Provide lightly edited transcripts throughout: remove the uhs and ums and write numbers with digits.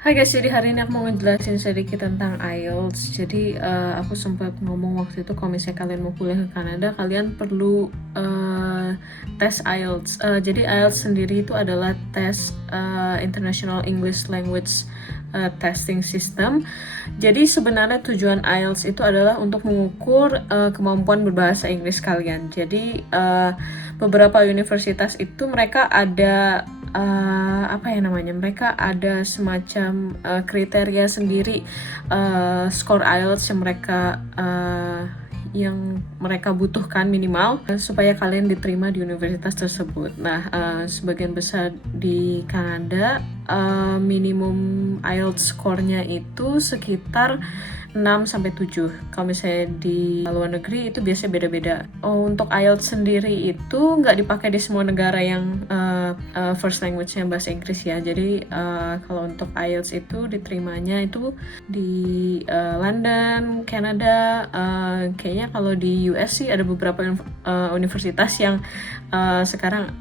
Hai guys, jadi hari ini aku mau ngejelasin sedikit tentang IELTS. Jadi aku sempat ngomong waktu itu kalau misalnya kalian mau kuliah ke Kanada, kalian perlu tes IELTS. Jadi IELTS sendiri itu adalah tes International English Language Testing System. Jadi sebenarnya tujuan IELTS itu adalah untuk mengukur kemampuan berbahasa Inggris kalian. Jadi beberapa universitas itu mereka ada mereka ada semacam kriteria sendiri skor IELTS yang mereka butuhkan minimal supaya kalian diterima di universitas tersebut. Nah, sebagian besar di Kanada minimum IELTS skornya itu sekitar 6-7. Kalau misalnya di luar negeri itu biasanya beda-beda. Untuk IELTS sendiri itu nggak dipakai di semua negara yang first language-nya bahasa Inggris ya. Jadi kalau untuk IELTS itu diterimanya itu di London, Kanada. Kayaknya kalau di US sih ada beberapa universitas yang sekarang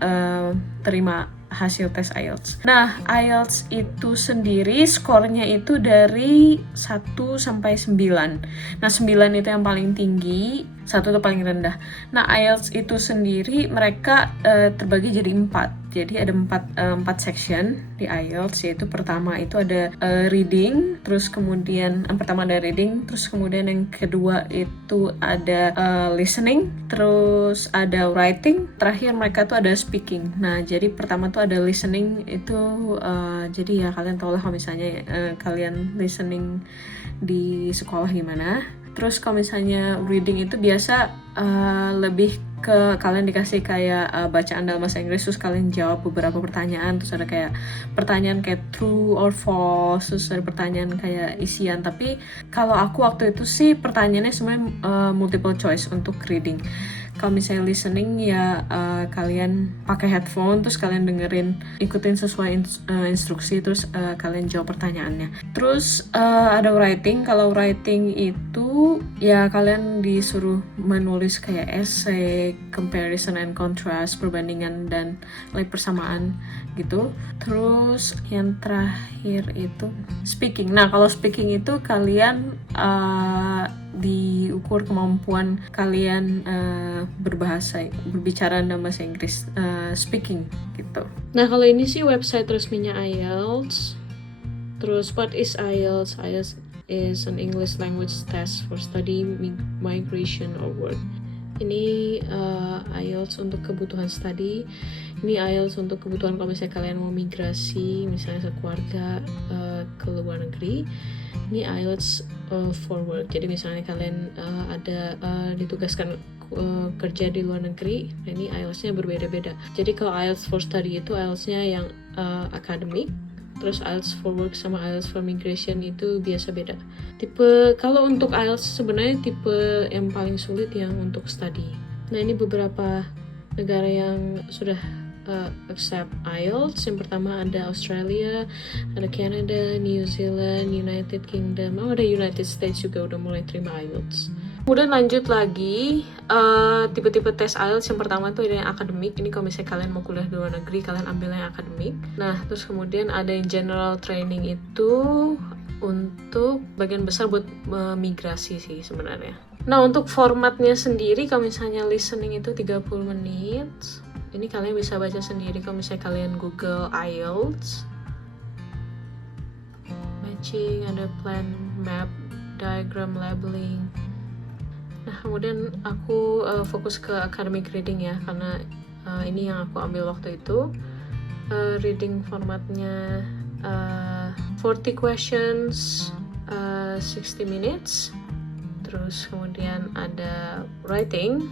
terima hasil tes IELTS. Nah, IELTS itu sendiri skornya itu dari 1-9. Nah, 9 itu yang paling tinggi, 1 itu paling rendah. Nah, IELTS itu sendiri mereka terbagi jadi 4. Jadi ada 4 section di IELTS, yaitu pertama itu ada reading, terus kemudian yang pertama ada reading, terus kemudian yang kedua itu ada listening, terus ada writing, terakhir mereka tuh ada speaking. Nah, jadi pertama tuh ada listening itu jadi ya kalian tau lah kalau misalnya kalian listening di sekolah gimana. Terus kalau misalnya reading itu biasa lebih ke kalian dikasih kayak bacaan dalam bahasa Inggris, terus kalian jawab beberapa pertanyaan, terus ada kayak pertanyaan kayak true or false, terus ada pertanyaan kayak isian. Tapi kalau aku waktu itu sih pertanyaannya sebenarnya multiple choice untuk reading. Kalau misalnya listening ya kalian pakai headphone, terus kalian ikutin sesuai instruksi, terus kalian jawab pertanyaannya. Terus ada writing. Kalau writing itu ya kalian disuruh menulis kayak essay, comparison and contrast, perbandingan dan persamaan gitu. Terus yang terakhir itu speaking. Nah, kalau speaking itu kalian diukur kemampuan kalian berbicara dalam bahasa Inggris, speaking gitu. Nah, kalau ini sih website resminya IELTS. Terus what is IELTS? IELTS is an English language test for study, migration, or work. Ini IELTS untuk kebutuhan study. Ini IELTS untuk kebutuhan kalau misalnya kalian mau migrasi, misalnya sekeluarga ke luar negeri. Ini IELTS for work. Jadi misalnya kalian ada ditugaskan kerja di luar negeri, nah ini IELTS-nya berbeda-beda. Jadi kalau IELTS for study itu IELTS-nya yang akademik. Terus IELTS for work sama IELTS for migration itu biasa beda. Kalau untuk IELTS sebenarnya tipe yang paling sulit yang untuk study. Nah, ini beberapa negara yang sudah accept IELTS. Yang pertama ada Australia, ada Canada, New Zealand, United Kingdom. Ada United States juga udah mulai terima IELTS. Kemudian lanjut lagi, tipe-tipe tes IELTS yang pertama tuh ada yang akademik. Ini kalau misalnya kalian mau kuliah di luar negeri, kalian ambil yang akademik. Nah, terus kemudian ada yang general training, itu untuk bagian besar buat migrasi sih sebenarnya. Nah, untuk formatnya sendiri, kalau misalnya listening itu 30 menit. Ini kalian bisa baca sendiri kalau misalnya kalian Google IELTS. Matching, ada plan, map, diagram, labeling. Nah, kemudian aku fokus ke academic reading ya, karena ini yang aku ambil waktu itu. Reading formatnya 40 questions, 60 minutes. Terus kemudian ada writing.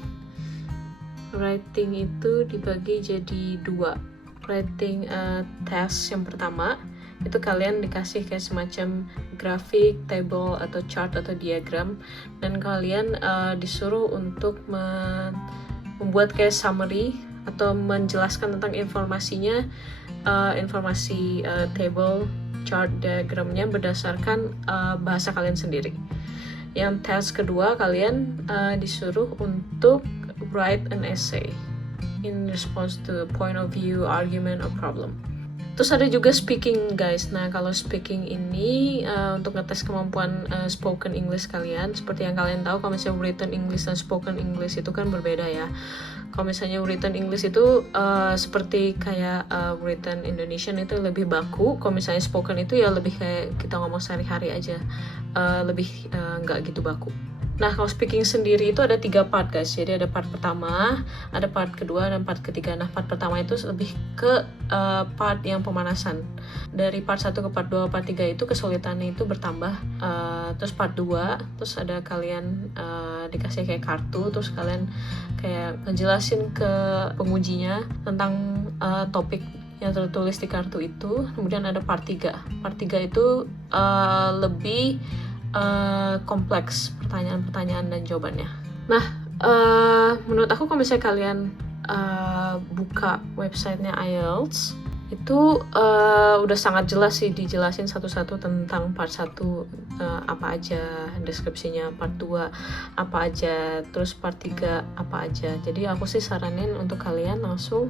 Writing itu dibagi jadi 2. Writing test yang pertama itu kalian dikasih kayak semacam grafik, table, atau chart, atau diagram, dan kalian disuruh untuk membuat kayak summary atau menjelaskan tentang informasinya, informasi table, chart, diagramnya berdasarkan bahasa kalian sendiri. Yang tes kedua kalian disuruh untuk write an essay in response to point of view, argument, or problem. Terus ada juga speaking guys. Nah kalau speaking ini untuk ngetes kemampuan spoken English kalian. Seperti yang kalian tahu kalau misalnya written English dan spoken English itu kan berbeda ya. Kalau misalnya written English itu seperti kayak written Indonesian itu lebih baku. Kalau misalnya spoken itu ya lebih kayak kita ngomong sehari-hari aja, lebih nggak gitu baku. Nah, kalau speaking sendiri itu ada 3 part guys. Jadi ada part pertama, ada part kedua, dan part ketiga. Nah, part pertama itu lebih ke part yang pemanasan. Dari part 1 ke part 2, part 3 itu kesulitannya itu bertambah. Terus part 2, terus ada kalian dikasih kayak kartu, terus kalian kayak ngejelasin ke pengujinya tentang topik yang tertulis di kartu itu. Kemudian ada part 3. Part 3 itu lebih kompleks pertanyaan-pertanyaan dan jawabannya. Nah, menurut aku kalau misalnya kalian buka websitenya IELTS itu udah sangat jelas sih dijelasin satu-satu tentang part 1 apa aja deskripsinya, part 2 apa aja, terus part 3 apa aja. Jadi aku sih saranin untuk kalian langsung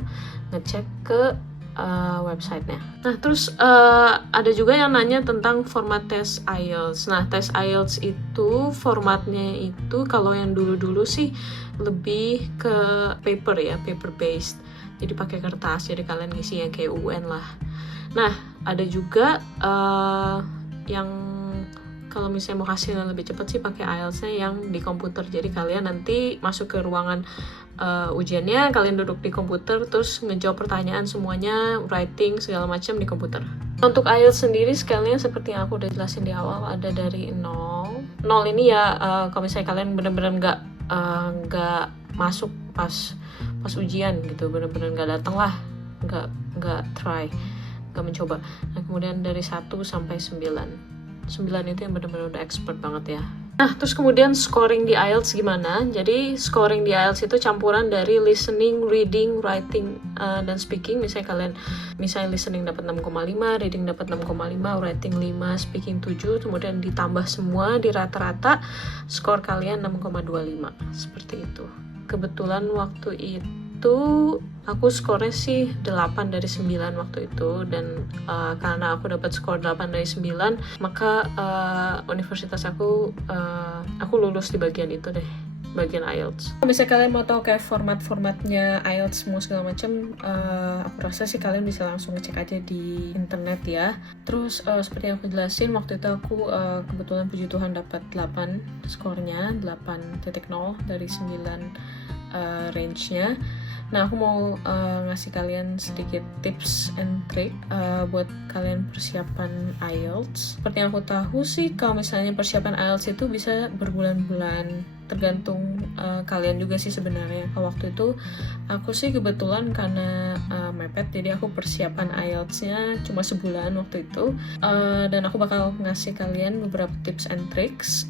ngecek ke websitenya. Nah terus ada juga yang nanya tentang format tes IELTS. Nah tes IELTS itu formatnya itu kalau yang dulu-dulu sih lebih ke paper ya, paper based. Jadi pakai kertas, jadi kalian ngisi yang kayak UN lah. Nah ada juga yang kalau misalnya mau hasilnya lebih cepat sih pakai IELTS-nya yang di komputer. Jadi kalian nanti masuk ke ruangan ujiannya, kalian duduk di komputer terus ngejawab pertanyaan semuanya, writing segala macam di komputer. Untuk IELTS sendiri sekalian seperti yang aku udah jelasin di awal, ada dari 0 ini ya kalau misalnya kalian bener-bener nggak masuk pas ujian gitu, bener-bener nggak datang lah, nggak try, nggak mencoba. Nah kemudian dari 1 sampai 9 itu yang benar-benar udah expert banget ya. Nah, terus kemudian scoring di IELTS gimana? Jadi scoring di IELTS itu campuran dari listening, reading, writing, dan speaking. Misalnya listening dapat 6,5, reading dapat 6,5, writing 5, speaking 7, kemudian ditambah semua di rata-rata skor kalian 6,25. Seperti itu. Kebetulan waktu itu aku skornya sih 8 dari 9 waktu itu, dan karena aku dapat skor 8 dari 9 maka universitas aku lulus di bagian itu deh, bagian IELTS. Kalau misalnya kalian mau tahu kayak formatnya IELTS semua segala macam, aku rasa sih kalian bisa langsung ngecek aja di internet ya. Terus seperti yang aku jelasin waktu itu aku kebetulan puji Tuhan dapat 8 skornya, 8.0 dari 9 range-nya. Nah, aku mau ngasih kalian sedikit tips and trick buat kalian persiapan IELTS. Seperti yang aku tahu sih, kalau misalnya persiapan IELTS itu bisa berbulan-bulan, tergantung kalian juga sih sebenarnya. Kalau waktu itu, aku sih kebetulan karena mepet, jadi aku persiapan IELTS-nya cuma sebulan waktu itu. Dan aku bakal ngasih kalian beberapa tips and tricks.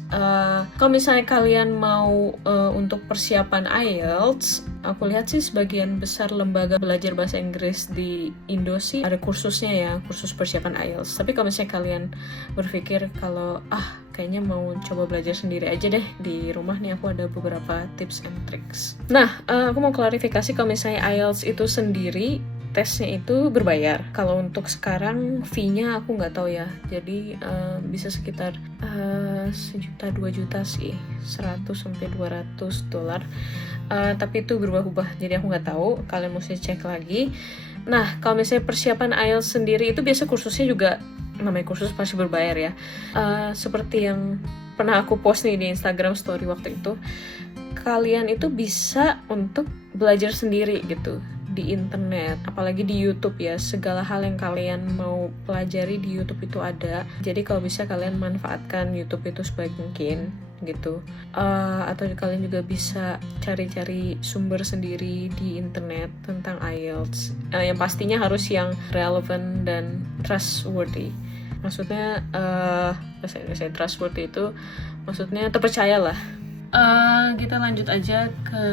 Kalau misalnya kalian mau untuk persiapan IELTS, aku lihat sih sebagian besar lembaga belajar bahasa Inggris di Indo sih ada kursusnya ya, kursus persiapan IELTS. Tapi kalau misalnya kalian berpikir kalau kayaknya mau coba belajar sendiri aja deh di rumah nih, aku ada beberapa tips and tricks. Nah, aku mau klarifikasi kalau misalnya IELTS itu sendiri tesnya itu berbayar. Kalau untuk sekarang fee-nya aku nggak tahu ya. Jadi bisa sekitar 1 juta, 2 juta sih, 100 sampai $200. Tapi itu berubah-ubah. Jadi aku nggak tahu. Kalian mesti cek lagi. Nah, kalau misalnya persiapan IELTS sendiri itu biasa kursusnya juga, namanya kursus pasti berbayar ya. Seperti yang pernah aku post nih di Instagram story waktu itu, kalian itu bisa untuk belajar sendiri gitu di internet, apalagi di YouTube ya. Segala hal yang kalian mau pelajari di YouTube itu ada. Jadi kalau bisa kalian manfaatkan YouTube itu sebaik mungkin gitu. Atau kalian juga bisa cari-cari sumber sendiri di internet tentang IELTS. Yang pastinya harus yang relevant dan trustworthy. Maksudnya bahasa Inggrisnya trustworthy itu maksudnya terpercaya lah. Kita lanjut aja ke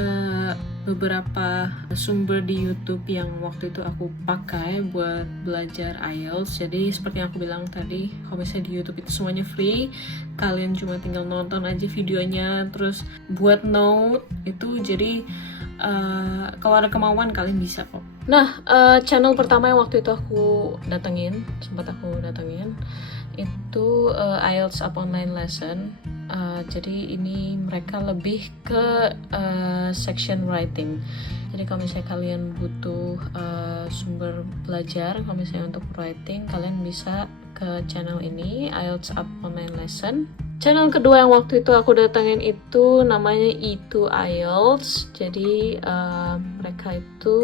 beberapa sumber di YouTube yang waktu itu aku pakai buat belajar IELTS. Jadi seperti yang aku bilang tadi, kalau misalnya di YouTube itu semuanya free, kalian cuma tinggal nonton aja videonya, terus buat note itu. Jadi kalau ada kemauan kalian bisa kok. Nah, channel pertama yang waktu itu sempat aku datengin, itu IELTS Up Online Lesson. Jadi ini mereka lebih ke section writing. Jadi kalau misalnya kalian butuh sumber belajar, kalau misalnya untuk writing, kalian bisa ke channel ini, IELTS Up Online Lesson. Channel kedua yang waktu itu aku datangin itu namanya E2 IELTS. Jadi mereka itu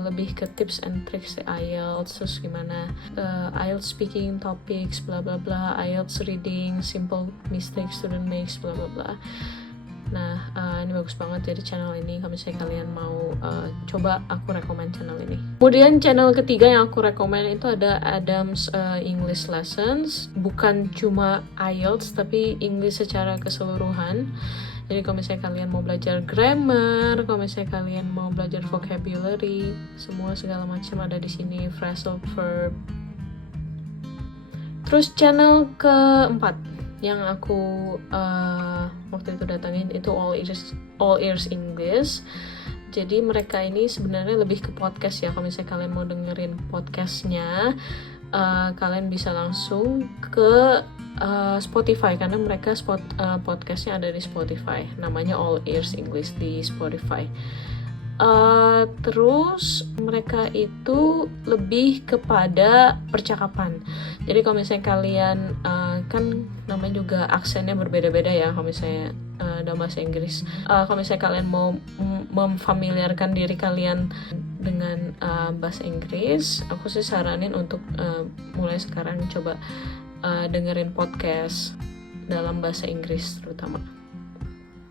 lebih ke tips and tricks IELTS, terus gimana IELTS speaking topics, bla bla bla, IELTS reading, simple mistakes student makes, bla bla bla. Nah, ini bagus banget. Jadi channel ini kalau misalnya kalian mau coba, aku rekomen channel ini. Kemudian channel ketiga yang aku rekomen itu ada Adams English Lessons. Bukan cuma IELTS, tapi English secara keseluruhan. Jadi kalau misalnya kalian mau belajar grammar, kalau misalnya kalian mau belajar vocabulary, semua segala macam ada di sini, phrasal verb. Terus channel keempat yang aku waktu itu datangin itu All Ears English. Jadi mereka ini sebenarnya lebih ke podcast ya. Kalau misalnya kalian mau dengerin podcastnya, kalian bisa langsung ke Spotify, karena mereka podcastnya ada di Spotify. Namanya All Ears English di Spotify. Terus mereka itu lebih kepada percakapan. Jadi kalau misalnya kalian kan namanya juga aksennya berbeda-beda ya, kalau misalnya dalam bahasa Inggris. Kalau misalnya kalian mau memfamiliarkan diri kalian dengan bahasa Inggris, aku sih saranin untuk mulai sekarang coba dengerin podcast dalam bahasa Inggris terutama.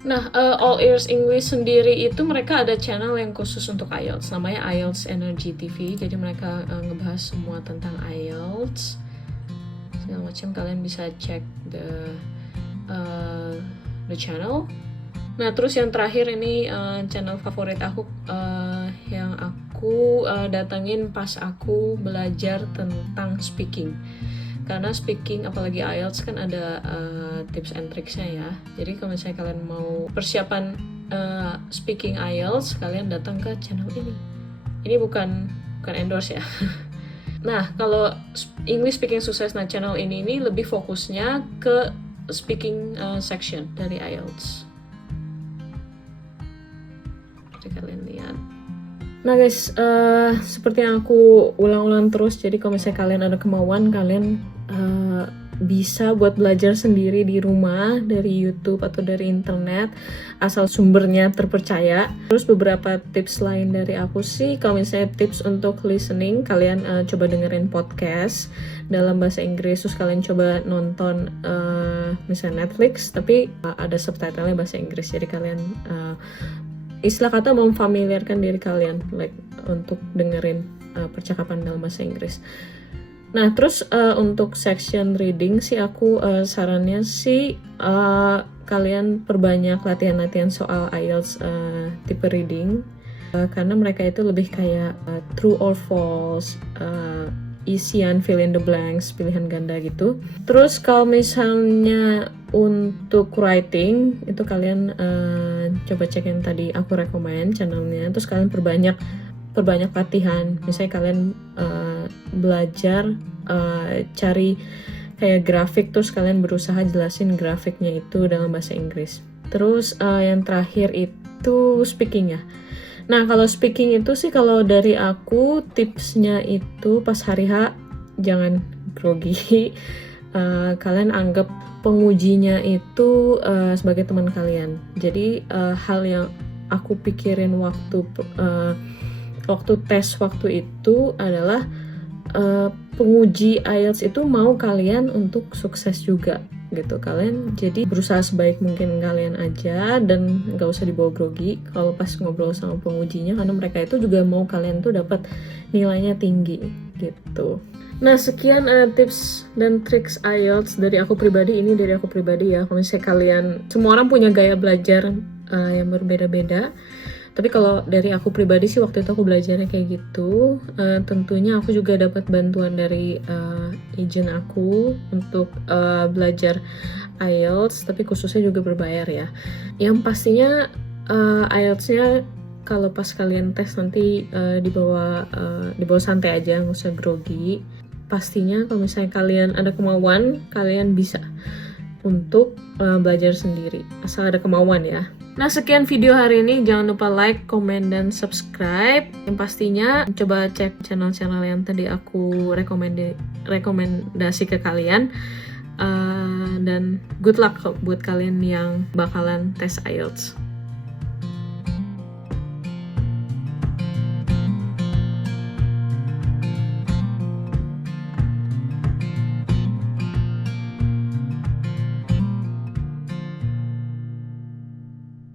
Nah, All Ears English sendiri itu mereka ada channel yang khusus untuk IELTS, namanya IELTS Energy TV. Jadi mereka ngebahas semua tentang IELTS segala macam. Kalian bisa cek the channel. Nah, terus yang terakhir ini channel favorit aku yang aku datangin pas aku belajar tentang speaking. Karena speaking, apalagi IELTS kan ada tips and tricksnya ya. Jadi kalau misalnya kalian mau persiapan speaking IELTS, kalian datang ke channel ini. Ini bukan endorse ya. Nah, kalau English Speaking Success, nah channel ini lebih fokusnya ke speaking section dari IELTS. Jadi kalian lihat. Nah guys, seperti yang aku ulang-ulang terus, jadi kalau misalnya kalian ada kemauan, kalian bisa buat belajar sendiri di rumah dari YouTube atau dari internet, asal sumbernya terpercaya. Terus beberapa tips lain dari aku sih, kalau misalnya tips untuk listening, kalian coba dengerin podcast dalam bahasa Inggris, terus kalian coba nonton misalnya Netflix, tapi ada subtitlenya bahasa Inggris, jadi kalian istilah kata memfamiliarkan diri kalian untuk dengerin percakapan dalam bahasa Inggris. Nah, terus untuk section reading sih aku sarannya sih kalian perbanyak latihan-latihan soal IELTS tipe reading, karena mereka itu lebih kayak true or false, isian fill in the blanks, pilihan ganda gitu. Terus kalau misalnya untuk writing itu kalian coba cek yang tadi aku rekomen channelnya, terus kalian perbanyak latihan. Misalnya kalian belajar cari kayak grafik, terus kalian berusaha jelasin grafiknya itu dalam bahasa Inggris. Terus yang terakhir itu speaking ya. Nah, kalau speaking itu sih kalau dari aku tipsnya itu pas hari H jangan grogi. Kalian anggap pengujinya itu sebagai teman kalian. Jadi hal yang aku pikirin waktu tes waktu itu adalah penguji IELTS itu mau kalian untuk sukses juga gitu. Kalian jadi berusaha sebaik mungkin kalian aja dan nggak usah dibawa grogi kalau pas ngobrol sama pengujinya, karena mereka itu juga mau kalian tuh dapat nilainya tinggi gitu. Nah, sekian tips dan triks IELTS dari aku pribadi. Ini dari aku pribadi ya. Kalau misalnya kalian, semua orang punya gaya belajar yang berbeda-beda. Tapi kalau dari aku pribadi sih waktu itu aku belajarnya kayak gitu. Tentunya aku juga dapat bantuan dari agent aku untuk belajar IELTS, tapi khususnya juga berbayar ya. Yang pastinya IELTS-nya kalau pas kalian tes nanti dibawa santai aja, nggak usah grogi. Pastinya kalau misalnya kalian ada kemauan, kalian bisa untuk belajar sendiri, asal ada kemauan ya. Nah, sekian video hari ini. Jangan lupa like, comment, dan subscribe. Yang pastinya coba cek channel-channel yang tadi aku rekomendasi ke kalian. Dan good luck buat kalian yang bakalan tes IELTS.